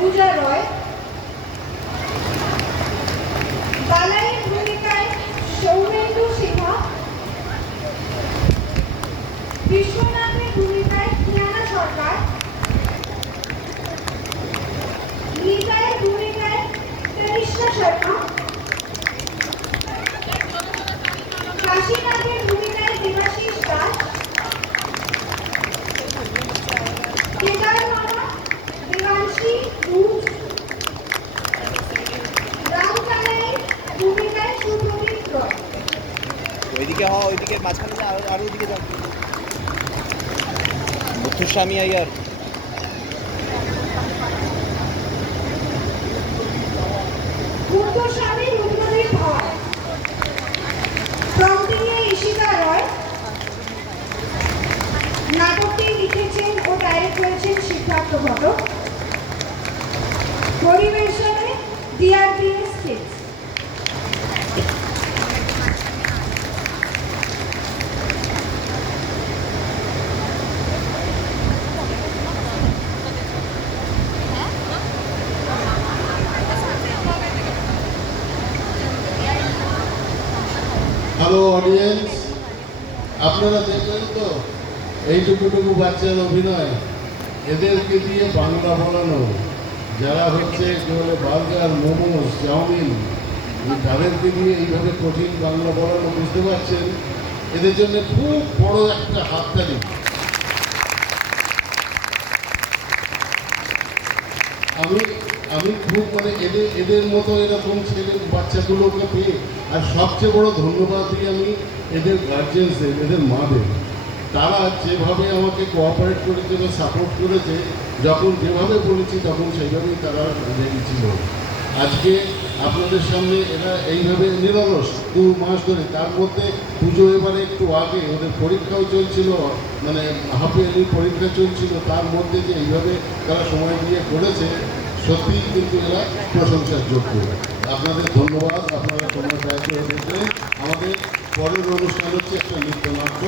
পূজা রয়, বালাইয়ের ভূমিকায় সৌমেন্দু সিনহা, বিশ্বনাথের ভূমিকায় কিয়ানা সরকার, নিতাইয়ের ভূমিকায় তনিষ্কা শর্মা, কাশীনাথের ভূমিকায় দেবাশিস দাস, কেদার মামা দেবাংশী ঘোষ, রামকানাইয়ের ভূমিকায় সুপ্রদীপ রয়। ওইদিকে হওয়া, ওইদিকে মাঝখানে যা, আরো ওইদিকে যাও। মুথুস্বামী আইয়ার, মুথুস্বামী রুদ্রদীপ ভাওয়ার, প্রম্পটিংয়ে ঈশিতা রয়, নাটকটি লিখেছেন ও ডাইরেক্ট করেছেন সিদ্ধার্থ ঘটক, পরিবেশনে ডিআরপিএস কিডস। হ্যালো অডিয়েন্স, আপনারা দেখলেন তো এইটুকুটুকু বাচ্চার অভিনয়, এদেরকে দিয়ে বাংলা বলানো, যারা হচ্ছে কেবল বার্গার, মোমোস, চাউমিন, তাদেরকে দিয়ে এইভাবে কঠিন বাংলা বলানো, বুঝতে পারছেন? এদের জন্য খুব বড় একটা হাততালি। আমি আমি খুব এদের মতো এরকম ছেলে বাচ্চাগুলোকে পেয়ে, আর সবচেয়ে বড় ধন্যবাদ দিই আমি এদের গার্জেন্সদের, এদের মাদের। তারা যেভাবে আমাকে কোঅপারেট করেছে বা সাপোর্ট করেছে, যখন যেভাবে বলেছি তখন সেইভাবেই তারা লেগেছিল। আজকে আপনাদের সামনে এরা এইভাবে নিরলস 2 মাস ধরে, তার মধ্যে পুজো এবারে একটু আগে ওদের পরীক্ষাও চলছিল, মানে হাফ ইয়ারলি পরীক্ষা চলছিল, তার মধ্যে যে এইভাবে তারা সময় দিয়ে করেছে, সত্যিই কিন্তু এরা প্রশংসার যোগ্য। আপনাদের ধন্যবাদ, আপনারা সময় ব্যয় করে দেখলেন। আমাদের পরের অনুষ্ঠান হচ্ছে একটা নৃত্যনাট্য।